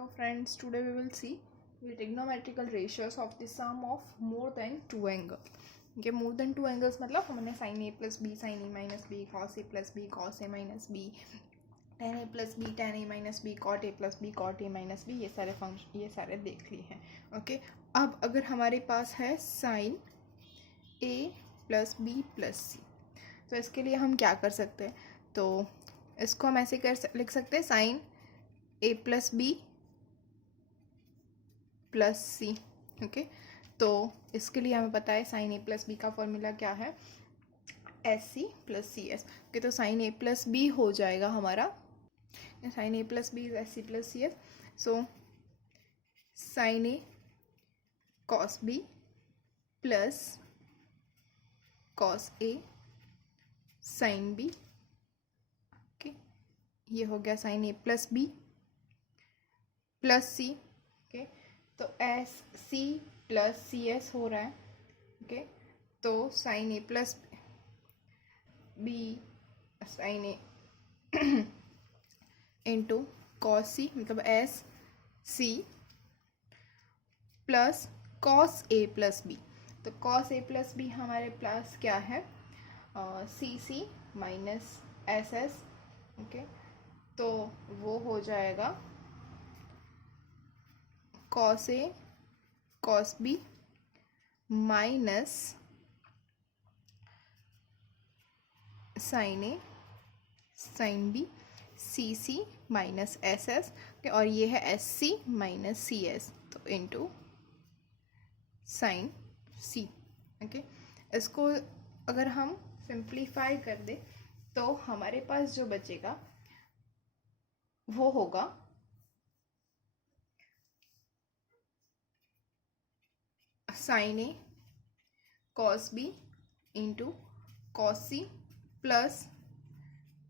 Hello friends, today we will see the trigonometrical ratios of the sum of more than two angles. Okay, more than two angles मतलब हमने sin a plus b, sin a minus b, cos a plus b, cos a minus b, tan a plus b, tan a minus b, cot a plus b, cot a minus b, ये सारे देख लिए हैं. Okay, अब अगर हमारे पास है sin a plus b plus c, तो इसके लिए हम क्या कर सकते हैं? तो इसको हम ऐसे लिख सकते हैं sin a plus B plus C. Okay, तो इसके लिए हमें पता है साइन ए प्लस बी का फॉर्मूला क्या है, S C plus C S. Okay, तो साइन ए प्लस बी हो जाएगा हमारा, sine A plus B is S C plus C S. So sine A cos B plus cos A sine B. Okay, ये हो गया sine A plus B plus C. Okay, तो S C plus C S हो रहा है. Okay, तो sine A plus B sine A into cos C मतलब S C plus cos A plus B. तो कॉस ए प्लस बी हमारे plus क्या है, C C minus S S. Okay, तो वो हो जाएगा cos A cos B minus sine A sine B C C minus S S. और ये है S C minus C S, तो इनटू साइन सी. ओके, इसको अगर हम सिंप्लीफाई कर दे तो हमारे पास जो बचेगा वो होगा sine A cos B into cos C plus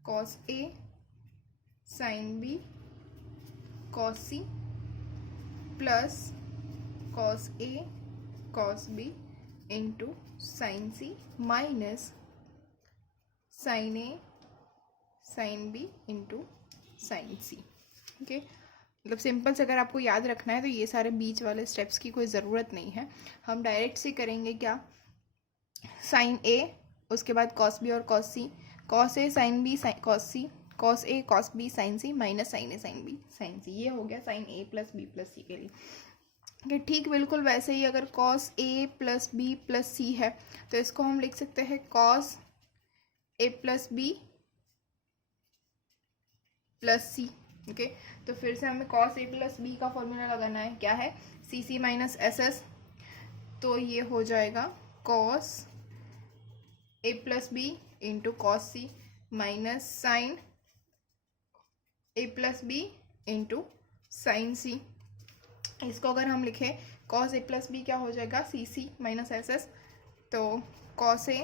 cos A sine B cos C plus cos A cos B into sine C minus sine A sine B into sine C. Okay, मतलब simple से अगर आपको याद रखना है तो ये सारे बीच वाले स्टेप्स की कोई ज़रूरत नहीं है. हम डायरेक्ट से करेंगे क्या, साइन ए उसके बाद कॉस बी और cos C, cos A sine B cos C, cos A cos B sine C minus sine A sine B sine C. ये हो गया sine A plus B plus सी के लिए. ओके, ठीक बिल्कुल वैसे ही अगर cos A plus B plus C है तो इसको हम लिख सकते हैं cos A plus B plus C. Okay, तो फिर से हमें कॉस ए प्लस बी का फॉर्मूला लगाना है, क्या है, C C minus S S. तो ये हो जाएगा cos A plus B into cos C minus sine A plus B into sine सी. इसको अगर हम लिखें कॉस ए प्लस बी क्या हो जाएगा, C C minus S S. तो cos A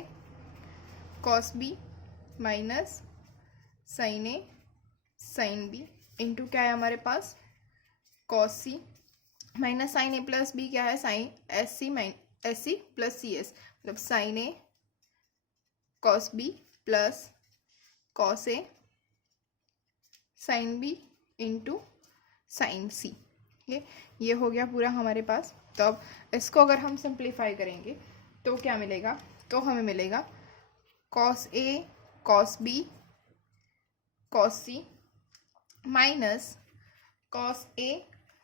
cos B minus sine A sine B into क्या है हमारे पास, cos C minus sine A plus B क्या है, sine S C plus C S मतलब sine A cos B plus cos A sine B into sine C. ये हो गया पूरा हमारे पास. तो अब इसको अगर हम सिंप्लीफाई करेंगे तो क्या मिलेगा, तो हमें मिलेगा cos A cos B cos C minus cos A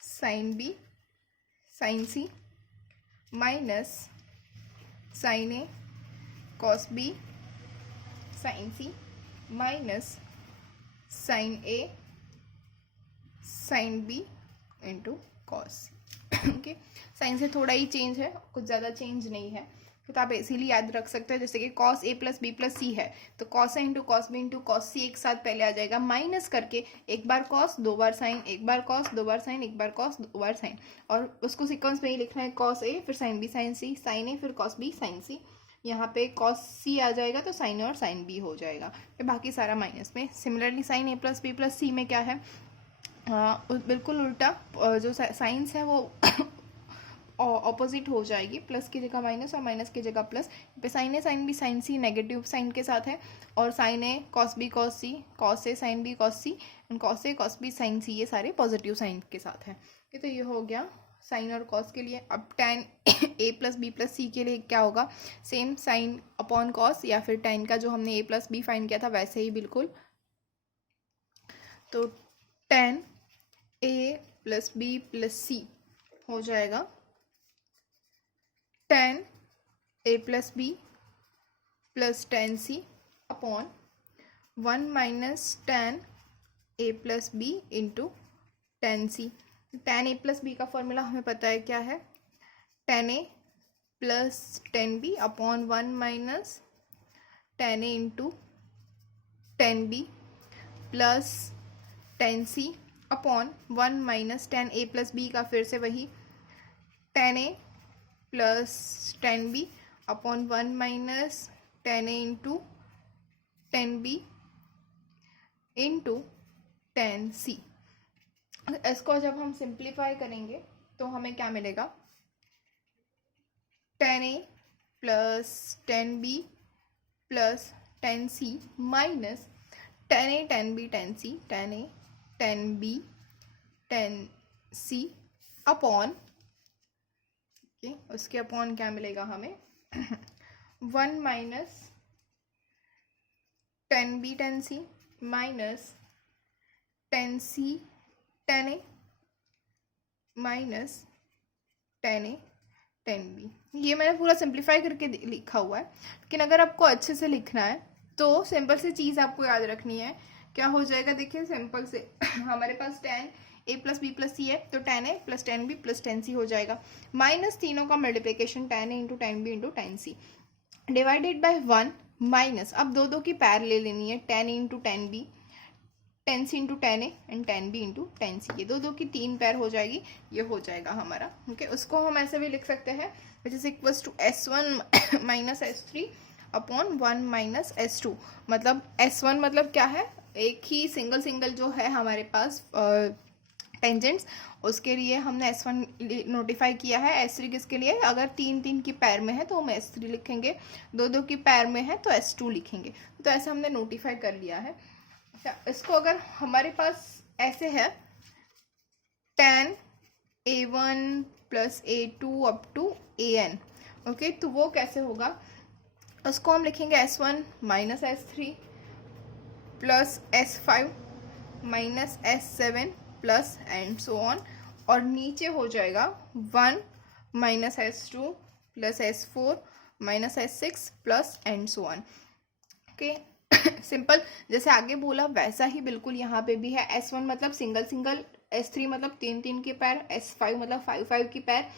sine B sine C minus sine A cos B sine C minus sine A sine B into cos. Okay, sine से थोड़ा ही चेंज है, कुछ ज़्यादा चेंज नहीं है, तो आप इसीलिए याद रख सकते हैं. जैसे कि cos A plus B plus C है तो cos A into cos B into cos C एक साथ पहले आ जाएगा, माइनस करके एक बार कॉस दो बार साइन, एक बार कॉस दो बार साइन, एक बार कॉस दो बार साइन, और उसको सीक्वेंस में ही लिखना है, कॉस ए फिर साइन बी साइन सी, साइन ए फिर कॉस बी साइन सी. यहाँ पे कॉस सी आ जाएगा तो साइन ए और साइन बी हो जाएगा, फिर बाकी सारा माइनस में. Similarly sign A plus B plus सी में क्या है, बिल्कुल उल्टा, जो साइंस है वो ऑपोजिट हो जाएगी, प्लस की जगह माइनस और माइनस की जगह प्लस। पे sine A sine B sine C negative sine के साथ है, और sine A cos B cos C, cos A sine B cos C, and cos A cos B sine C, ये सारे पॉजिटिव साइन के साथ है। तो ये हो गया साइन और कॉस के लिए। अब tan A plus B plus सी के लिए क्या होगा, सेम साइन अपॉन कॉस, या फिर tan का जो हमने ए प्लस बी फाइंड किया था वैसे ही बिल्कुल। तो tan A plus B plus C हो जाएगा tan A plus B plus tan C upon 1 minus tan A plus B into tan C. tan A plus B का फॉर्मूला हमें पता है क्या है, tan A plus tan B upon 1 minus tan A into tan B plus tan C upon 1 minus tan A plus B का फिर से वही tan A plus tan B upon 1 minus tan A into tan B into tan C. इसको जब हम simplify करेंगे तो हमें क्या मिलेगा, tan A plus tan B plus tan C minus tan A tan B tan C, tan A tan B tan C upon उसके upon क्या मिलेगा हमें 1 minus tan B tan C minus tan C tan A minus tan A tan B. ये मैंने पूरा simplify करके लिखा हुआ है, लेकिन अगर आपको अच्छे से लिखना है तो सिंपल सी चीज़ आपको याद रखनी है। क्या हो जाएगा, देखिए सिंपल से हमारे पास tan A plus B plus C है, तो tan A plus tan B plus tan C हो जाएगा, माइनस तीनों का multiplication tan A into tan B into tan C divided by 1 minus, अब दो की पैर ले लेनी है, tan A into tan B, tan C into tan A and tan B into tan C, ये दो की 3 पैर हो जाएगी, ये हो जाएगा हमारा। ओके, उसको हम ऐसे भी लिख सकते हैं which is equals to S1 minus S3 upon 1 minus S2। मतलब S1 मतलब क्या है, एक ही सिंगल जो है हमारे पास टेंजेंट्स, उसके लिए हमने S1 नोटिफाई किया है। S3 किसके लिए, अगर 3 की पैर में है तो हम S3 लिखेंगे, दो की पैर में है तो S2 लिखेंगे। तो ऐसा हमने नोटिफाई कर लिया है। इसको अगर हमारे पास ऐसे है tan A1 plus A2 up to AN, okay, तो वो कैसे होगा, उसको हम लिखेंगे S1 minus S3 plus S5 minus S7 plus and so on, और नीचे हो जाएगा 1 minus S2 plus S4 minus S6 plus and so on. Okay, simple जैसे आगे बोला वैसा ही बिल्कुल यहाँ पे भी है। S1 मतलब सिंगल, S3 मतलब 3 की पैर, S5 मतलब 5 की पैर,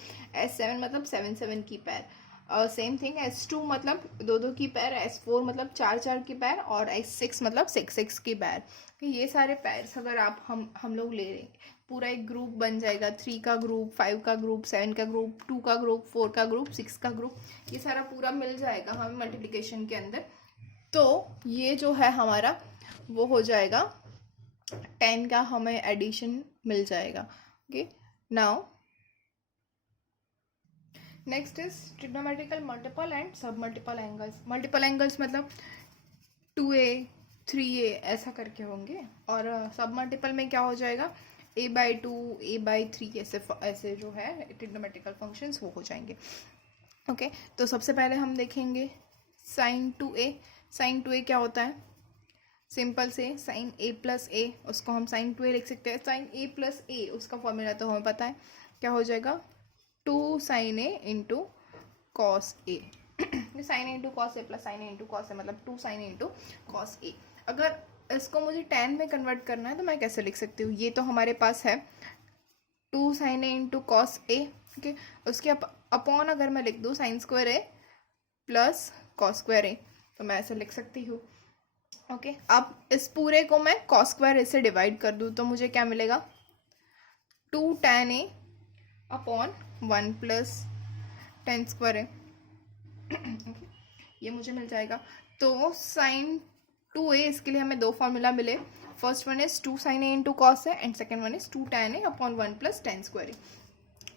S7 मतलब 7 की पैर, और सेम थिंग S2 मतलब दो की पैर, S4 मतलब 4 की पैर, और S6 मतलब 6 की पैर। ये सारे पैर्स अगर आप हम लोग ले लेंगे, पूरा एक ग्रुप बन जाएगा, 3 का ग्रुप, 5 का ग्रुप, 7 का ग्रुप, 2 का ग्रुप, 4 का ग्रुप, 6 का ग्रुप, ये सारा पूरा मिल जाएगा हमें मल्टीप्लिकेशन के अंदर। तो ये जो है हमारा वो हो जाएगा 10 का हमें एडिशन मिल जाएगा। Okay, now next is trigonometrical multiple and सब मल्टीपल एंगल्स। मल्टीपल एंगल्स मतलब 2a 3a ऐसा करके होंगे, और सब मल्टीपल में क्या हो जाएगा, a/2 a/3 ऐसे जो है ट्रिग्नोमेट्रिकल फंक्शंस वो हो जाएंगे। ओके, तो सबसे पहले हम देखेंगे sin 2a। sin 2a क्या होता है, सिंपल से sin a प्लस ए, उसको हम sin 2a लिख सकते हैं। sin a प्लस ए उसका फॉर्मूला तो हमें पता है, क्या हो जाएगा 2 sin a into cos A. sin a into cos A plus sin a into cos A मतलब 2 sin a into cos A. अगर इसको मुझे tan में कन्वर्ट करना है तो मैं कैसे लिख सकती हूँ, ये तो हमारे पास है 2 sin a into cos A. Okay, उसके अपॉन अगर मैं लिख दूँ sin square A plus cos square A, तो मैं ऐसे लिख सकती हूँ। ओके, अब इस पूरे को मैं कॉस स्क्वायर ए से डिवाइड कर दूँ तो मुझे क्या मिलेगा, 2 tan a upon 1 plus tan square A, ये मुझे मिल जाएगा। तो sin 2a, इसके लिए हमें दो फॉर्मूला मिले, first one is 2 sin a into cos A and second one is 2 tan a upon 1 plus tan square A.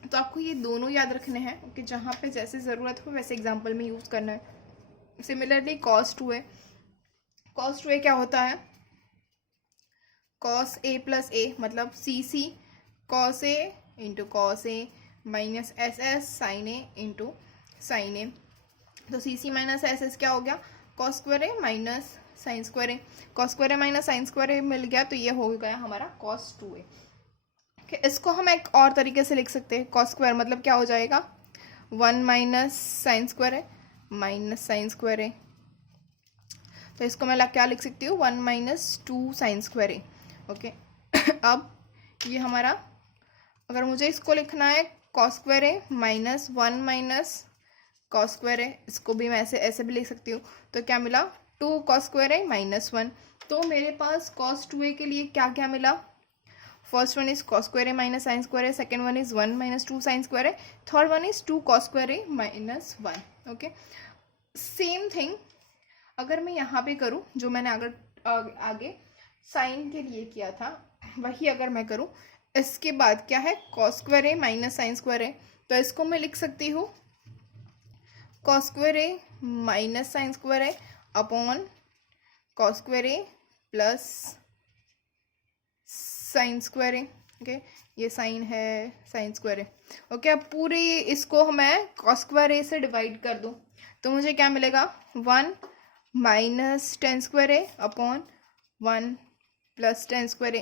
तो आपको ये दोनों याद रखने हैं कि जहाँ पे जैसे ज़रूरत हो वैसे एग्जाम्पल में यूज़ करना है। सिमिलरली कॉस टू ए, कॉस टू ए क्या होता है, कॉस ए प्लस ए मतलब सी सी cos A into cos A minus S S sign A into sine ए। तो सी सी माइनस एस एस क्या हो गया, कॉस स्क्वायर ए माइनस साइन स्क्वायर ए, कॉस स्क्वायर ए minus sine square ए मिल गया, तो ये हो गया हमारा कॉस टू ए। इसको हम एक और तरीके से लिख सकते हैं, कॉस स्क्वायर मतलब क्या हो जाएगा, 1 minus sine square A minus sine square A. तो इसको मैं क्या लिख सकती हूँ, 1 minus 2 sine square A. Okay अब ये हमारा, अगर मुझे इसको लिखना है कॉस स्क्वायर ए माइनस 1 माइनस कॉस स्क्वायर ए, इसको भी मैं ऐसे भी लिख सकती हूँ। तो क्या मिला, 2 कॉस स्क्वायर ए माइनस 1। तो मेरे पास कॉस टू ए के लिए क्या क्या मिला, first one is cos square A minus sine square A, second one is 1 minus 2 sine square A, third one is 2 cos square A minus 1। Okay same thing अगर मैं यहाँ पे करूँ, जो मैंने आगे साइन के लिए किया था वही अगर मैं करूँ, इसके बाद क्या है cos square A minus sine square A, तो इसको मैं लिख सकती हूँ cos square A minus sine square A upon cos square A plus sign square A. Okay ये साइन है साइन स्क्वायर ए। ओके अब पूरे इसको मैं कॉस स्क्वायर ए से डिवाइड कर दूँ तो मुझे क्या मिलेगा, 1 minus ten square A upon 1 plus ten square A.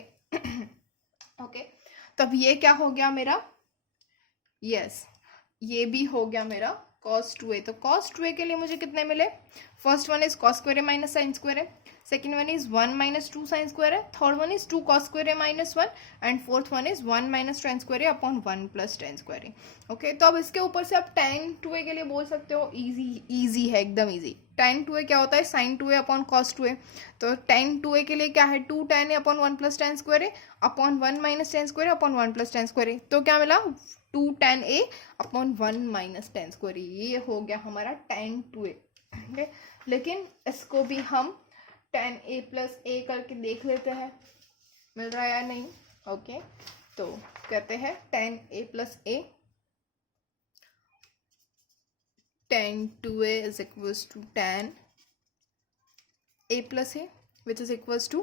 Okay तब ये क्या हो गया मेरा, यस ये भी हो गया मेरा कॉस टू ए। तो कॉस टू ए के लिए मुझे कितने मिले, first one is cos square A minus sine square A, second one is 1 minus 2 sine square A, third one is 2 cos square A minus 1 and fourth one is 1 minus ten square A upon 1 plus ten square A. Okay तो अब इसके ऊपर से आप ten to ए के लिए बोल सकते हो, इजी है एकदम इजी। टेन टू ए क्या होता है, sign to A upon cos two ए। तो टेन टू ए के लिए क्या है, 2 tan A upon 1 plus ten square A upon 1 minus ten square A upon 1 plus ten square A. तो क्या मिला, 2 tan A upon 1 minus ten square A. ये हो गया हमारा tan टू ए। ओके लेकिन इसको भी हम tan ए प्लस ए करके देख लेते हैं मिल रहा है या नहीं। ओके तो कहते हैं tan A plus A, tan 2a is equals to tan a plus a which is equals to,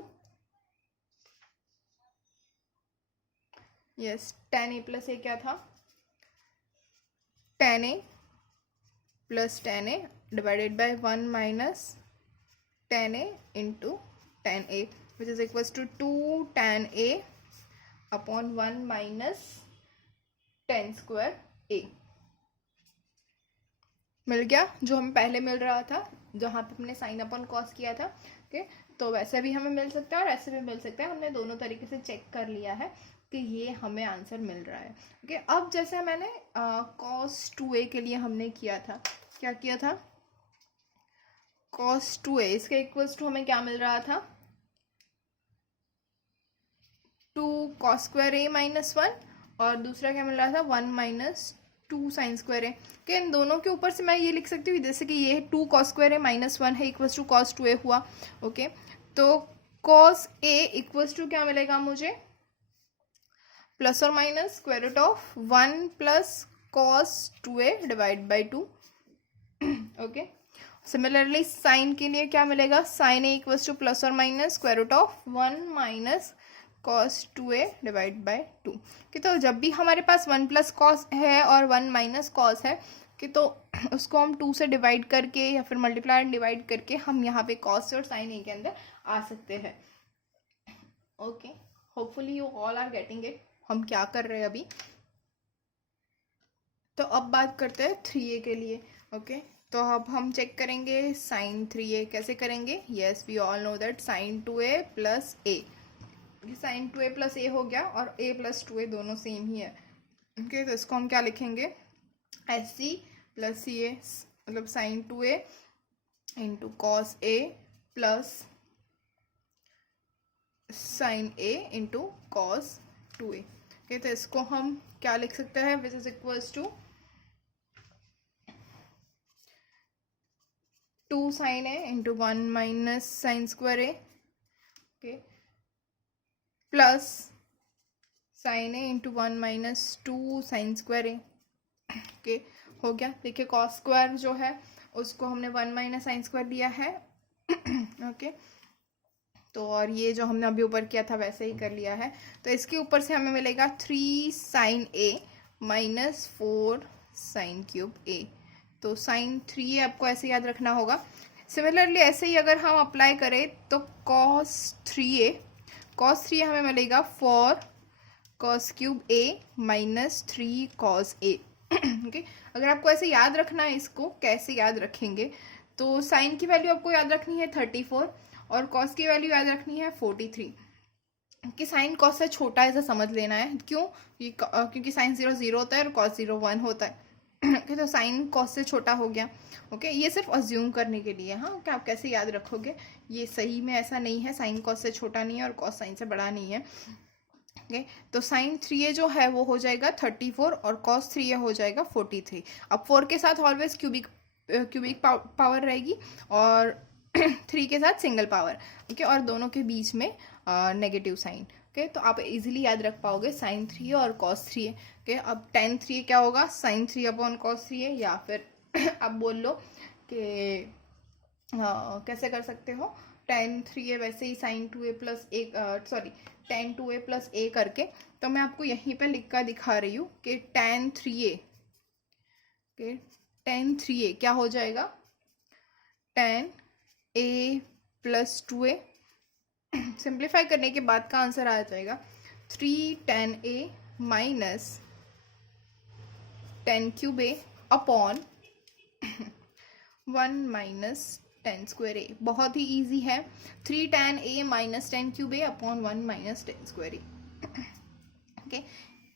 yes tan a plus a क्या था, tan a plus tan a divided by 1 minus tan a into tan a which is equals to 2 tan a upon 1 minus tan square a। मिल गया जो हमें पहले मिल रहा था जहाँ पे हमने साइन अपॉन कॉस किया था। ओके तो वैसे भी हमें मिल सकता है और ऐसे भी मिल सकता है, हमने दोनों तरीके से चेक कर लिया है कि ये हमें आंसर मिल रहा है। ओके अब जैसे मैंने कॉस टू ए के लिए हमने किया था, क्या किया था, कॉस टू ए इसके इक्वल्स टू हमें क्या मिल रहा था, 2 कॉस स्क्वायर ए माइनस 1 और दूसरा क्या मिल रहा था, 1 माइनस 2 साइन स्क्वायर है। कि इन दोनों के ऊपर से मैं ये लिख सकती हूँ जैसे कि ये 2 कॉस स्क्वायर है माइनस 1 है इक्वल्स टू कॉस टू ए हुआ। ओके तो कॉस ए इक्वल्स टू क्या मिलेगा मुझे, प्लस और minus square root of 1 plus cos two A divide by 2। Okay similarly sine के लिए क्या मिलेगा, sine A equals to plus और minus square root of 1 minus cos 2a divide by 2। कि तो जब भी हमारे पास 1 प्लस कॉस है और 1 माइनस कॉस है कि तो उसको हम 2 से डिवाइड करके या फिर मल्टीप्लाई एंड डिवाइड करके हम यहाँ पे कॉस और साइन ए के अंदर आ सकते हैं। Okay hopefully you all are getting it. हम क्या कर रहे हैं अभी, तो अब बात करते हैं 3a के लिए। ओके तो अब हम चेक करेंगे साइन 3a कैसे करेंगे। Yes we all know that sine 2a plus a, sine 2a plus A हो गया और a प्लस 2a दोनों सेम ही है। ओके तो इसको हम क्या लिखेंगे, S C plus C A मतलब sine 2a into cos A plus sine A into cos 2a। Okay तो इसको हम क्या लिख सकते हैं, which is equals to 2 sine A into 1 minus sine square A, okay plus sine A into 1 minus 2 sine square A. Okay, हो गया। देखिए कॉस स्क्वायर जो है उसको हमने 1 माइनस साइन स्क्वायर दिया है। ओके, तो और ये जो हमने अभी ऊपर किया था वैसे ही कर लिया है। तो इसके ऊपर से हमें मिलेगा 3 साइन ए माइनस 4 साइन क्यूब ए। तो साइन 3 आपको ऐसे याद रखना होगा। सिमिलरली ऐसे ही अगर हम अप्लाई करें तो कॉस 3 हमें मिलेगा 4 cos cube A minus 3 cos A. Okay, अगर आपको ऐसे याद रखना है, इसको कैसे याद रखेंगे, तो साइन की वैल्यू आपको याद रखनी है 34 और कॉस की वैल्यू याद रखनी है 43। कि साइन कॉस से छोटा ऐसा समझ लेना है। क्यों? क्योंकि साइन 0 0 होता है और कॉस 0 1 होता है। ओके, तो साइन कॉस से छोटा हो गया। ओके, ये सिर्फ अज्यूम करने के लिए। हाँ, कि आप कैसे याद रखोगे, ये सही में ऐसा नहीं है। साइन कॉस से छोटा नहीं है और कॉस साइन से बड़ा नहीं है। ओके, तो साइन 3a जो है वो हो जाएगा 34 और कॉस 3a हो जाएगा 43। अब 4 के साथ ऑलवेज क्यूबिक पावर रहेगी और 3 के साथ सिंगल पावर। ओके, और दोनों के बीच में नेगेटिव साइन। ओके, तो आप इजीली याद रख पाओगे साइन 3 और कॉस 3। ओके, अब tan 3 क्या होगा, साइन 3 अपॉन कॉस 3, या फिर आप बोल लो कि कैसे कर सकते हो, tan 3 वैसे ही साइन 2a प्लस ए, सॉरी tan 2a प्लस ए करके। तो मैं आपको यहीं पे लिख कर दिखा रही हूँ कि tan 3a, okay, tan 3a क्या हो जाएगा, tan a plus 2a। Simplify करने के बाद का आंसर आ जाएगा 3 tan a minus tan cube a upon 1 minus tan square a। बहुत ही इजी है। 3 tan a minus tan cube a upon 1 minus tan square a। Okay,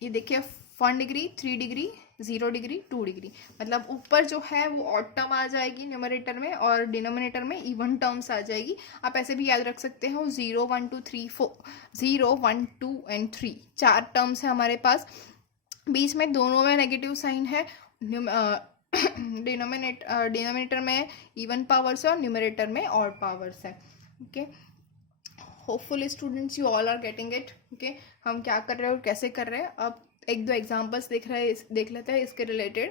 ये देखिए 1 डिग्री, 3 डिग्री, 0 डिग्री, 2 डिग्री, मतलब ऊपर जो है वो ऑड टर्म आ जाएगी न्यूमरेटर में और डिनोमिनेटर में इवन टर्म्स आ जाएगी। आप ऐसे भी याद रख सकते हो 0 1 2 3 4, 0 1 2 एंड 3, 4 टर्म्स है हमारे पास। बीच में दोनों में नेगेटिव साइन है। डिनोमिनेटर में इवन पावर्स है और न्यूमरेटर में ऑड पावर्स है। Okay, hopefully students you all are getting it. Okay, हम क्या कर रहे हैं और कैसे कर रहे हैं, अब एक दो एग्जांपल्स देख लेते हैं इसके रिलेटेड।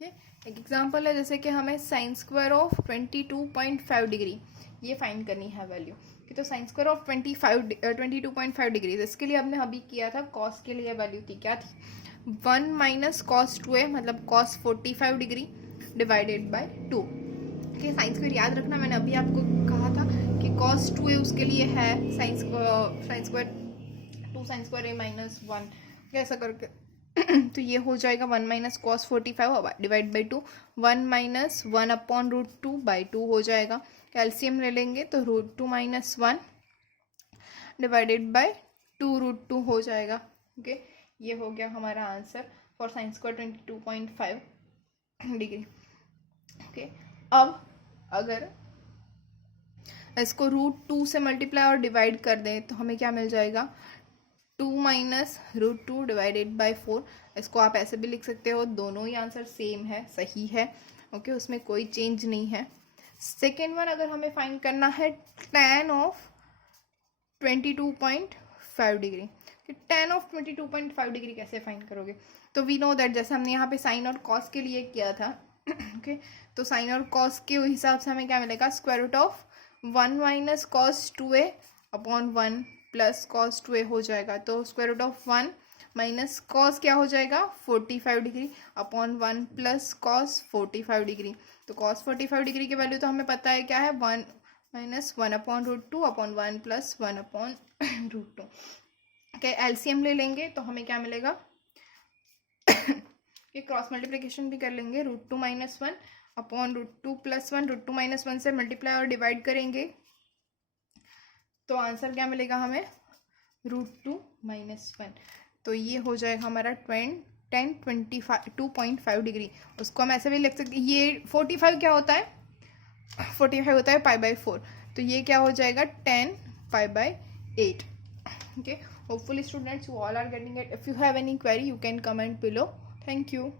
एक एग्जांपल है जैसे कि हमें साइन स्क्वायर ऑफ 22.5 डिग्री ये फाइंड करनी है वैल्यू। तो साइन स्क्वायर ऑफ 22.5 डिग्री, इसके लिए हमने अभी किया था कॉस के लिए वैल्यू थी, क्या थी, 1 माइनस कॉस 2a, मतलब cos 45 degree divided by 2। Okay, sine square याद रखना, मैंने अभी आपको कहा था कि कॉस 2a उसके लिए है sine square 2 sine square a minus 1, कैसा करके। तो ये हो जाएगा 1 minus cos 45 divide by 2, 1 minus 1 upon root 2 by 2 हो जाएगा। कैल्शियम ले लेंगे तो root 2 minus 1 divided by 2 root 2 हो जाएगा। ओके, ये हो गया हमारा answer for sine square 22.5 degree. Okay, अब अगर इसको रूट 2 से मल्टीप्लाई और डिवाइड कर दें तो हमें क्या मिल जाएगा, 2 माइनस रूट 2 डिवाइडेड बाई 4। इसको आप ऐसे भी लिख सकते हो, दोनों ही आंसर सेम है, सही है। ओके, उसमें कोई चेंज नहीं है। सेकेंड वन, अगर हमें फाइंड करना है tan ऑफ 22.5 डिग्री, कि tan ऑफ 22.5 डिग्री कैसे फाइंड करोगे, तो वी नो दैट जैसे हमने यहाँ पे साइन और कॉस के लिए किया था। ओके, तो साइन और कॉस के हिसाब से हमें क्या मिलेगा, square root of 1 minus cos 2a upon 1 plus cos 2a हो जाएगा। तो square root of 1 minus cos क्या हो जाएगा, 45 degree upon 1 plus cos 45 degree. तो कॉस 45 डिग्री की वैल्यू तो हमें पता है क्या है, 1 minus 1 upon root 2 upon 1 plus 1 upon root 2। Okay, LCM ले लेंगे तो हमें क्या मिलेगा, ये क्रॉस मल्टीप्लिकेशन भी कर लेंगे, root 2 minus 1 upon root 2 plus 1, root 2 minus 1 से मल्टीप्लाई और डिवाइड करेंगे तो आंसर क्या मिलेगा हमें, रूट 2 माइनस 1। तो ये हो जाएगा हमारा 2.5 डिग्री। उसको हम ऐसे भी लिख सकते, ये 45 क्या होता है, 45 होता है पाई बाई 4, तो ये क्या हो जाएगा 10 pi by 8। Okay, hopefully students you all are getting it. If you have any query you can comment below. Thank you.